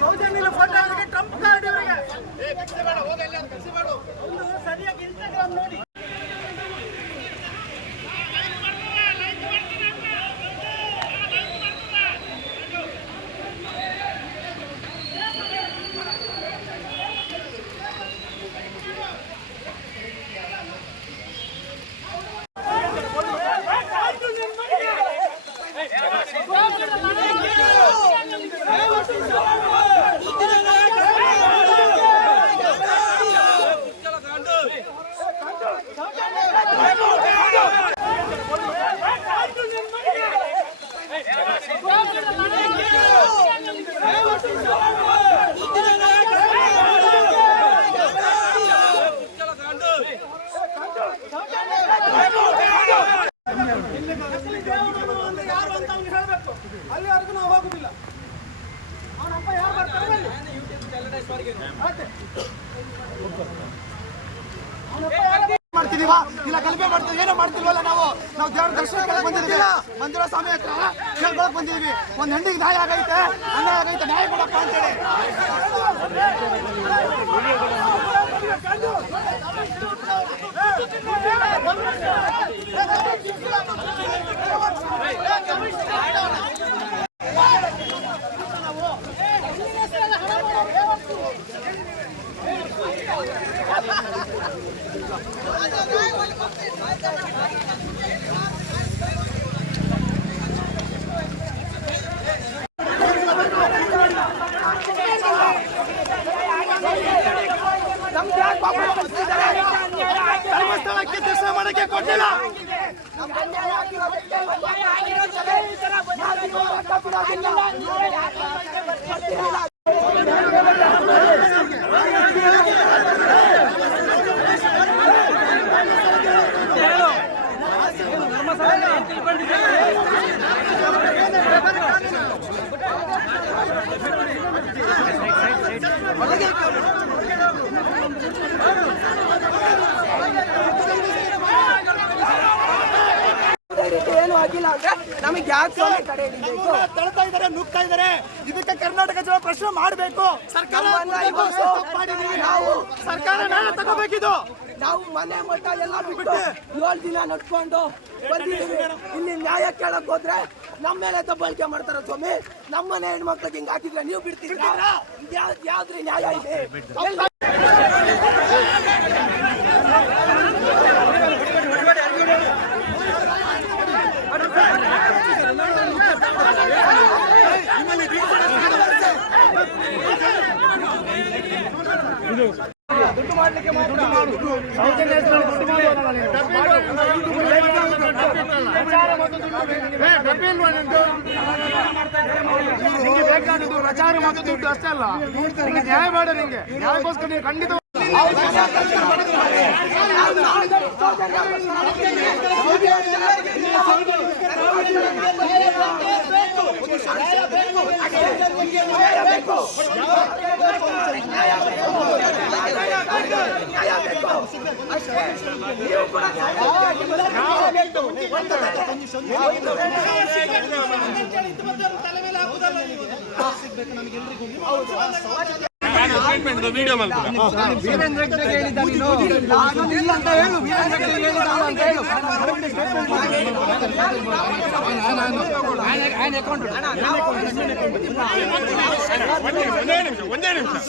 సౌజన్యుల ఫోటోలు ಮಾಡ್ತಿದೀವ? ಇಲ್ಲ ಗಲಭೆ ಮಾಡ್ತೀವಿ ಏನೋ ಮಾಡ್ತಿಲ್ವಲ್ಲ ನಾವು? ನಾವು ದೇವರ ದರ್ಶನ ಬಂದಿದೀವಿ ಮಂದಿರ ಸ್ವಾಮಿ ಹತ್ರ ಕೇಳ್ಕೊಳಕ್ ಬಂದಿದೀವಿ ಒಂದ್ ಹೆಂಡಿಗೆ ನ್ಯಾಯ ಆಗೈತೆ. ಅನ್ಯಾಯ ಆಗೈತೆ. ನ್ಯಾಯ ಕೊಡಪ್ಪ ಅಂತೇಳಿ. ಧರ್ಮಸ್ಥಳಕ್ಕೆ ದರ್ಶನ ಮಾಡಕ್ಕೆ ಕೊಟ್ಟಿಲ್ಲ. ಯಾವುದೇ Look at the ನಮಗೆ ಯಾಕೆ ತಡೆ ತಳ್ತಾ ಇದಾರೆ ನುಗ್ತಾ ಇದಾರೆ ಇದಕ್ಕೆ ಕರ್ನಾಟಕ ಜನ ಪ್ರಶ್ನೆ ಮಾಡಬೇಕು. ಸರ್ಕಾರ ನಾವು. ಸರ್ಕಾರ ತಗೋಬೇಕಿದು. ನಾವು ಮನೆ ಮಠ ಎಲ್ಲ ಬಿಟ್ಟು. ಏಳು ದಿನ ನಡ್ಕೊಂಡು ಬಂದಿದ್ದೀವಿ. ಇಲ್ಲಿ ನ್ಯಾಯ ಕೇಳಕ್ ಹೋದ್ರೆ ನಮ್ಮ ಮೇಲೆ ದಬ್ಬಾಳಿಕೆ ಮಾಡ್ತಾರ ಸ್ವಾಮಿ. ನಮ್ಮನೆ ಹೆಣ್ಮಕ್ಳಿಗೆ ಹಿಂಗ್ ಹಾಕಿದ್ರೆ ನೀವು ಬಿಡ್ತೀರಾ? ಯಾವ್ದು ಯಾವ್ದ್ರಿ ನ್ಯಾಯ ಇದೆ? ಎಲ್ಲ ನಿಂಗೆ ಬೇಕಾದದ್ದು ಪ್ರಚಾರ ಮತ್ತು ದುಡ್ಡು ಅಷ್ಟೇ ಅಲ್ಲ. ನಿಮಗೆ ನ್ಯಾಯ ಬೇಡ ನಿಮಗೆ ನ್ಯಾಯಕ್ಕೋಸ್ಕರ ನೀವು ಖಂಡಿತ ವಿಡಿಯೋ ಒಂದೇ ನಿಮಿಷ ಒಂದೇ ನಿಮಿಷ